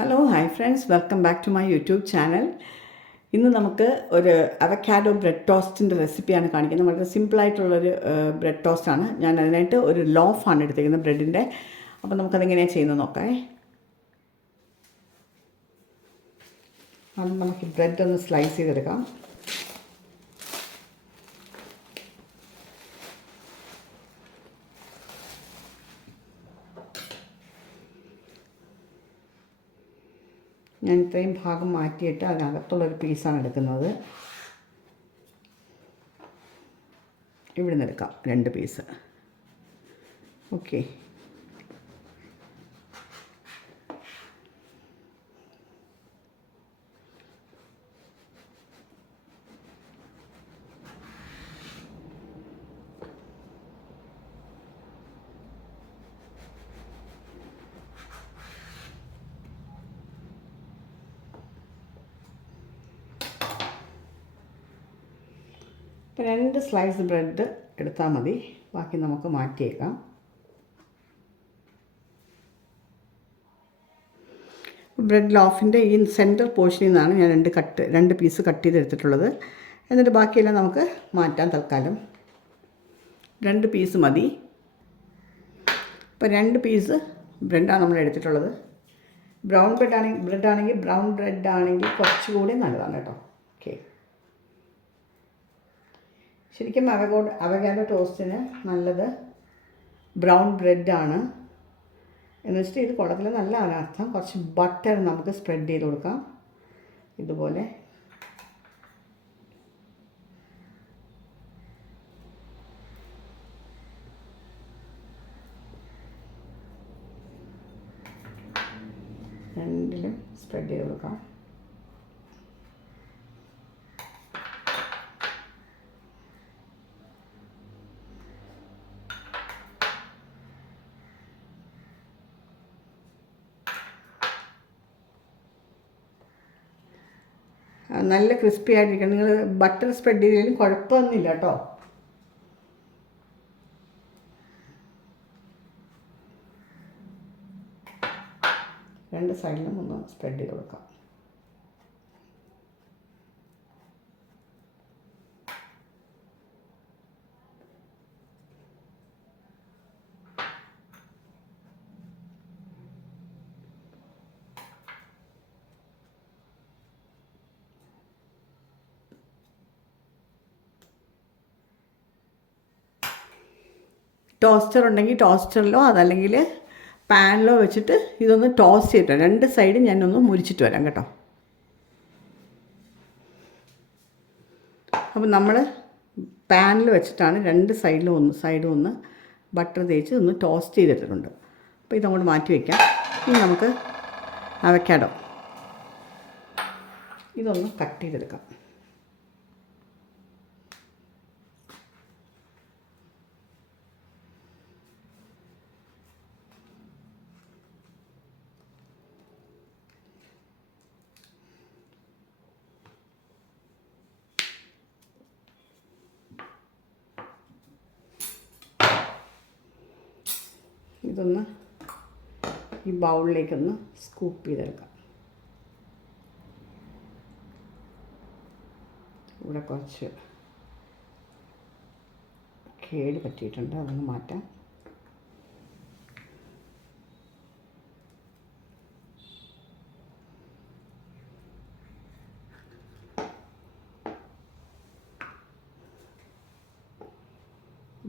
Hello hi friends, welcome back to my YouTube channel. ഇന്ന് നമുക്ക് ഒരു അവക്കാഡോ ബ്രെഡ് ടോസ്റ്റിൻ്റെ റെസിപ്പിയാണ് കാണിക്കുന്നത്. വളരെ സിമ്പിളായിട്ടുള്ളൊരു ബ്രെഡ് ടോസ്റ്റാണ്. ഞാൻ അതിനായിട്ട് ഒരു ലോഫാണ് എടുത്തിരിക്കുന്നത് ബ്രെഡിൻ്റെ. അപ്പോൾ നമുക്കതെങ്ങനെയാണ് ചെയ്യുന്നത് നോക്കാം. നമുക്ക് ബ്രെഡ് ഒന്ന് സ്ലൈസ് ചെയ്തെടുക്കാം. ഞാൻ ഇത്രയും ഭാഗം മാറ്റിയിട്ട് അതിനകത്തുള്ളൊരു പീസാണ് എടുക്കുന്നത്. ഇവിടെ നിന്ന് എടുക്കാം 2 പീസ്. ഓക്കെ, ഇപ്പോൾ 2 സ്ലൈസ് ബ്രെഡ് എടുത്താൽ മതി. ബാക്കി നമുക്ക് മാറ്റിയേക്കാം. ബ്രെഡ് ലോഫിൻ്റെ ഈ സെൻറ്റർ പോർഷനിൽ നിന്നാണ് ഞാൻ 2 പീസ് കട്ട് ചെയ്തെടുത്തിട്ടുള്ളത്. എന്നിട്ട് ബാക്കിയെല്ലാം നമുക്ക് മാറ്റാം. തൽക്കാലം 2 പീസ് മതി. ഇപ്പോൾ 2 പീസ് ബ്രെഡാണ് നമ്മൾ എടുത്തിട്ടുള്ളത്. ബ്രൗൺ ബ്രെഡ് ആണെങ്കിൽ കുറച്ചുകൂടി നല്ലതാണ് കേട്ടോ. ഓക്കെ, ശരിക്കും അവകാഡോ ടോസ്റ്റിന് നല്ലത് ബ്രൗൺ ബ്രെഡാണ്. എന്ന് വെച്ചിട്ട് ഇത് കുളത്തിൽ നല്ല അനർത്ഥം. കുറച്ച് ബട്ടർ നമുക്ക് സ്പ്രെഡ് ചെയ്ത് കൊടുക്കാം. ഇതുപോലെ രണ്ടിലും സ്പ്രെഡ് ചെയ്ത് കൊടുക്കാം. നല്ല ക്രിസ്പി ആയിട്ടിരിക്കണം. നിങ്ങൾ ബട്ടർ സ്പ്രെഡ് ചെയ്താലും കുഴപ്പമൊന്നുമില്ല കേട്ടോ. രണ്ട് സൈഡിലും ഒന്ന് സ്പ്രെഡ് ചെയ്ത് കൊടുക്കാം. ടോസ്റ്റർ ഉണ്ടെങ്കിൽ ടോസ്റ്ററിലോ അതല്ലെങ്കിൽ പാനിലോ വെച്ചിട്ട് ഇതൊന്ന് ടോസ്റ്റ് ചെയ്തിട്ട് 2 സൈഡും ഞാനൊന്ന് മുരിച്ചിട്ട് വരാം കേട്ടോ. അപ്പോൾ നമ്മൾ പാനിൽ വെച്ചിട്ടാണ് 2 സൈഡും ഒന്ന് ബട്ടർ തേച്ച് ഒന്ന് ടോസ്റ്റ് ചെയ്തിട്ടുണ്ട്. അപ്പോൾ ഇതങ്ങോട്ട് മാറ്റി വയ്ക്കാം. ഇനി നമുക്ക് അവക്കാഡോ ഇതൊന്ന് കട്ട് ചെയ്തെടുക്കാം. ഇതൊന്ന് ഈ ബൗളിലേക്കൊന്ന് സ്കൂപ്പ് ചെയ്തെടുക്കാം. ഇവിടെ കുറച്ച് കേട് പറ്റിയിട്ടുണ്ട്, അതൊന്ന് മാറ്റാം.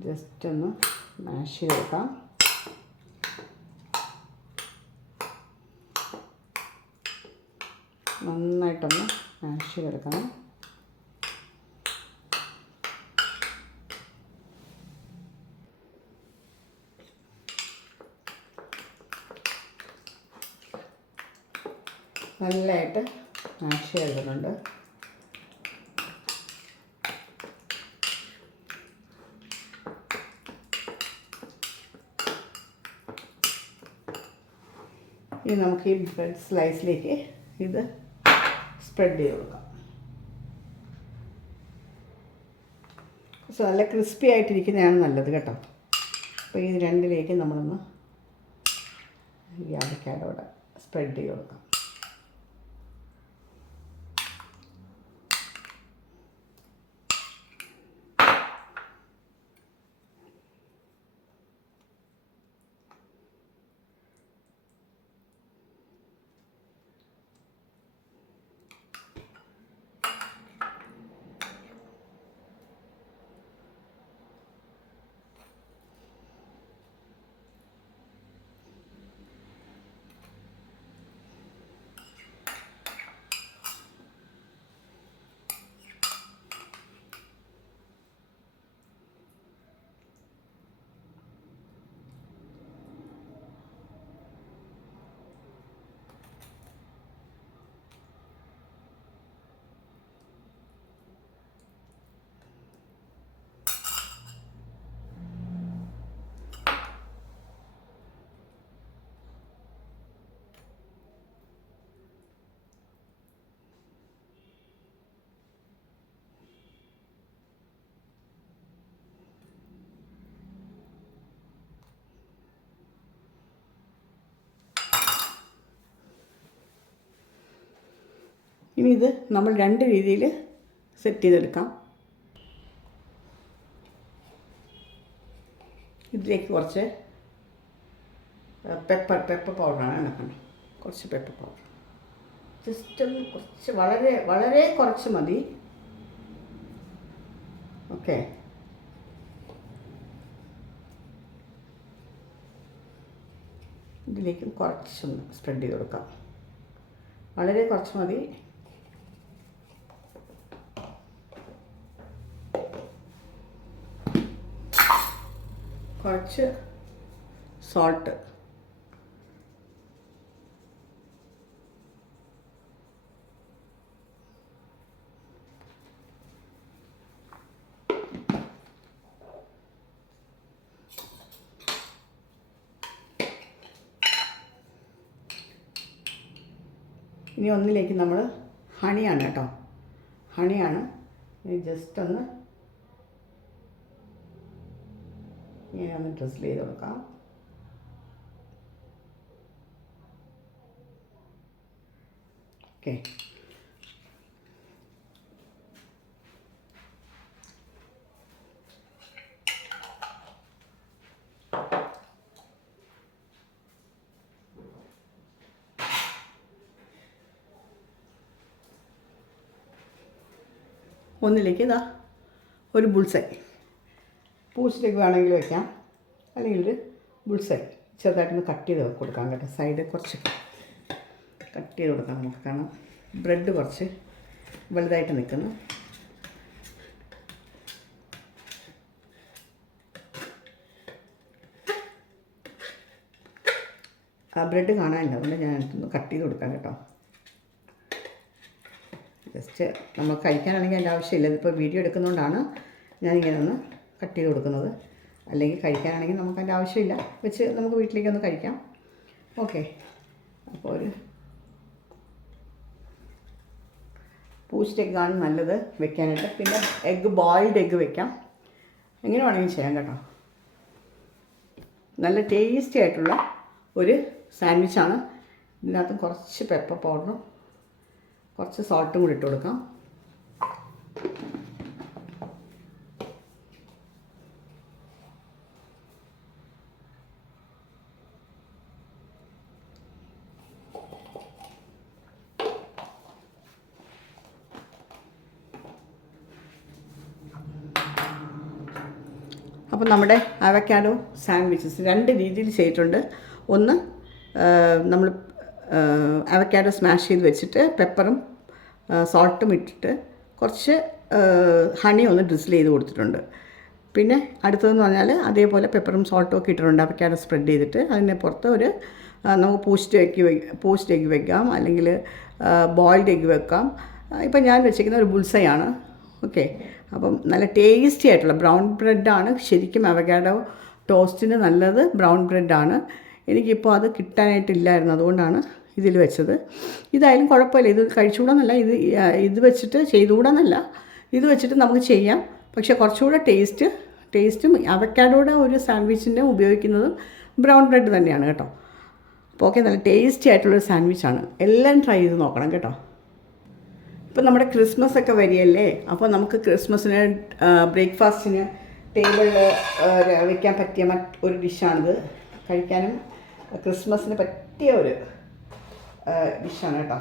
ജസ്റ്റ് ഒന്ന് മാഷ് ചെയ്തെടുക്കാം. നന്നായിട്ടൊന്ന് മാഷ് ചെയ്തെടുക്കണം. നല്ലതായിട്ട് മാഷ് ചെയ്തിട്ടുണ്ട്. ഇനി നമുക്ക് ഈ ബ്രെഡ് സ്ലൈസിലേക്ക് ഇത് സ്പ്രെഡ് ചെയ്ത് കൊടുക്കാം. സോ നല്ല ക്രിസ്പി ആയിട്ടിരിക്കുന്നതാണ് നല്ലത് കേട്ടോ. അപ്പോൾ ഈ രണ്ടിലേക്ക് നമ്മളൊന്ന് ഈ അവക്കാഡോടെ സ്പ്രെഡ് ചെയ്ത് കൊടുക്കാം. ഇനി ഇത് നമ്മൾ 2 രീതിയിൽ സെറ്റ് ചെയ്തെടുക്കാം. ഇതിലേക്ക് കുറച്ച് പെപ്പർ പൗഡറാണ് ഉണ്ടാക്കുന്നത്. കുറച്ച് പെപ്പർ പൗഡർ ജസ്റ്റ് ഒന്ന് കുറച്ച്, വളരെ വളരെ കുറച്ച് മതി. ഓക്കെ, ഇതിലേക്ക് കുറച്ചൊന്ന് സ്പ്രെഡ് ചെയ്ത് കൊടുക്കാം. വളരെ കുറച്ച് മതി. കുറച്ച് സോൾട്ട്, ഇനി ഒന്നിലേക്ക് നമ്മൾ ഹണിയാണ് കേട്ടോ, ഹണിയാണ്. ഇനി ജസ്റ്റ് ഒന്ന് ഇങ്ങനെ ഒന്ന് ഡ്രിസിൽ ചെയ്ത് കൊടുക്കാം. ഓക്കെ, ഒന്നിലേക്ക് ഇതാ ഒരു ബുൾസൈ, പൂച്ചിലേക്ക് വേണമെങ്കിൽ വയ്ക്കാം, അല്ലെങ്കിൽ ഒരു ബുൾസൈ ചെറുതായിട്ടൊന്ന് കട്ട് ചെയ്ത് കൊടുക്കാം കേട്ടോ. സൈഡ് കുറച്ച് കട്ട് ചെയ്ത് കൊടുക്കാം നമുക്ക്, കാരണം ബ്രെഡ് കുറച്ച് വലുതായിട്ട് നിൽക്കുന്നു. ആ ബ്രെഡ് കാണാനില്ല, അതുകൊണ്ട് ഞാൻ ഒന്ന് കട്ട് ചെയ്ത് കൊടുക്കാം കേട്ടോ. ജസ്റ്റ് നമ്മൾ കഴിക്കാനാണെങ്കിൽ അതിൻ്റെ ആവശ്യമില്ല. ഇതിപ്പോൾ വീഡിയോ എടുക്കുന്നതുകൊണ്ടാണ് ഞാനിങ്ങനെ ഒന്ന് കട്ട് ചെയ്ത് കൊടുക്കുന്നത്. അല്ലെങ്കിൽ കഴിക്കാനാണെങ്കിൽ നമുക്ക് അതിൻ്റെ ആവശ്യമില്ല, വെച്ച് നമുക്ക് വീട്ടിലേക്കൊന്ന് കഴിക്കാം. ഓക്കെ, അപ്പോൾ ഒരു പൂച്ച്ഡ് എഗ്ഗാണ് നല്ലത് വെക്കാനായിട്ട്. പിന്നെ ബോയിൽഡ് എഗ്ഗ് വെക്കാം, എങ്ങനെ വേണമെങ്കിലും ചെയ്യാം കേട്ടോ. നല്ല ടേസ്റ്റി ആയിട്ടുള്ള ഒരു സാൻഡ്വിച്ചാണ്. ഇതിനകത്ത് കുറച്ച് പെപ്പർ പൗഡറും കുറച്ച് സോൾട്ടും കൂടി ഇട്ട് കൊടുക്കാം. അപ്പോൾ നമ്മുടെ അവക്കാഡോ സാൻഡ്വിച്ചസ് 2 രീതിയിൽ ചെയ്തിട്ടുണ്ട്. ഒന്ന് നമ്മൾ അവക്കാഡോ സ്മാഷ് ചെയ്ത് വെച്ചിട്ട് പെപ്പറും സോൾട്ടും ഇട്ടിട്ട് കുറച്ച് ഹണി ഒന്ന് ഡ്രിസിൽ ചെയ്ത് കൊടുത്തിട്ടുണ്ട്. പിന്നെ അടുത്തതെന്ന് പറഞ്ഞാൽ അതേപോലെ പെപ്പറും സോൾട്ടും ഒക്കെ ഇട്ടിട്ടുണ്ട്. അവക്കാഡോ സ്പ്രെഡ് ചെയ്തിട്ട് അതിൻ്റെ പുറത്ത് ഒരു നമുക്ക് പോസ്റ്റ് എഗ്ഗ് വെക്കാം, അല്ലെങ്കിൽ ബോയിൽഡ് എഗ്ഗ് വെക്കാം. ഇപ്പം ഞാൻ വെച്ചിരിക്കുന്ന ഒരു ബുൾസൈ ആണ്. ഓക്കെ, അപ്പം നല്ല ടേസ്റ്റി ആയിട്ടുള്ള ബ്രൗൺ ബ്രെഡാണ് ശരിക്കും അവക്കാഡോ ടോസ്റ്റിന് നല്ലത്. ബ്രൗൺ ബ്രെഡാണ്. എനിക്കിപ്പോൾ അത് കിട്ടാനായിട്ടില്ലായിരുന്നു, അതുകൊണ്ടാണ് ഇതിൽ വെച്ചത്. ഇതായാലും കുഴപ്പമില്ല, ഇത് കഴിച്ചുകൂടാന്നല്ല, ഇത് വെച്ചിട്ട് ചെയ്തുകൂടാന്നല്ല, ഇത് വെച്ചിട്ട് നമുക്ക് ചെയ്യാം. പക്ഷേ കുറച്ചുകൂടെ ടേസ്റ്റും അവക്കാഡോയുടെ ഒരു സാൻഡ്വിച്ചിൻ്റെ ഉപയോഗിക്കുന്നതും ബ്രൗൺ ബ്രെഡ് തന്നെയാണ് കേട്ടോ. അപ്പോൾ ഓക്കെ, നല്ല ടേസ്റ്റി ആയിട്ടുള്ളൊരു സാൻഡ്വിച്ചാണ്. എല്ലാം ട്രൈ ചെയ്ത് നോക്കണം കേട്ടോ. ഇപ്പം നമ്മുടെ ക്രിസ്മസ് ഒക്കെ വരികയല്ലേ, അപ്പോൾ നമുക്ക് ക്രിസ്മസിന് ബ്രേക്ക്ഫാസ്റ്റിന് ടേബിളിൽ വയ്ക്കാൻ പറ്റിയ ഒരു ഡിഷാണിത്. കഴിക്കാനും ക്രിസ്മസിന് പറ്റിയ ഒരു ഡിഷാണ് കേട്ടോ.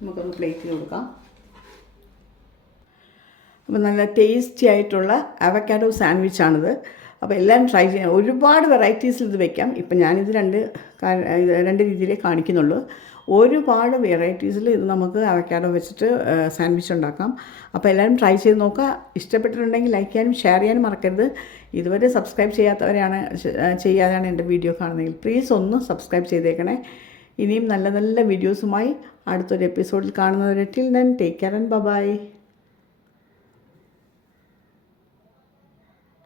നമുക്കൊന്ന് പ്ലേറ്റിൽ കൊടുക്കാം. അപ്പോൾ നല്ല ടേസ്റ്റി ആയിട്ടുള്ള അവക്കാഡോ സാൻഡ്വിച്ചാണിത്. അപ്പോൾ എല്ലാം ട്രൈ ചെയ്യാം. ഒരുപാട് വെറൈറ്റീസിൽ ഇത് വെക്കാം. ഇപ്പം ഞാനിത് രണ്ട് രീതിയിലേ കാണിക്കുന്നുള്ളൂ. ഒരുപാട് വെറൈറ്റീസിൽ ഇത് നമുക്ക് അവക്കാഡോ വെച്ചിട്ട് സാൻഡ്വിച്ച് ഉണ്ടാക്കാം. അപ്പോൾ എല്ലാവരും ട്രൈ ചെയ്ത് നോക്കുക. ഇഷ്ടപ്പെട്ടിട്ടുണ്ടെങ്കിൽ ലൈക്ക് ചെയ്യാനും ഷെയർ ചെയ്യാനും മറക്കരുത്. ഇതുവരെ സബ്സ്ക്രൈബ് ചെയ്യാതെയാണ് എൻ്റെ വീഡിയോ കാണുന്നതെങ്കിൽ പ്ലീസ് ഒന്ന് സബ്സ്ക്രൈബ് ചെയ്തേക്കണേ. ഇനിയും നല്ല നല്ല വീഡിയോസുമായി അടുത്തൊരു എപ്പിസോഡിൽ കാണുന്നവരെ till then take care and by.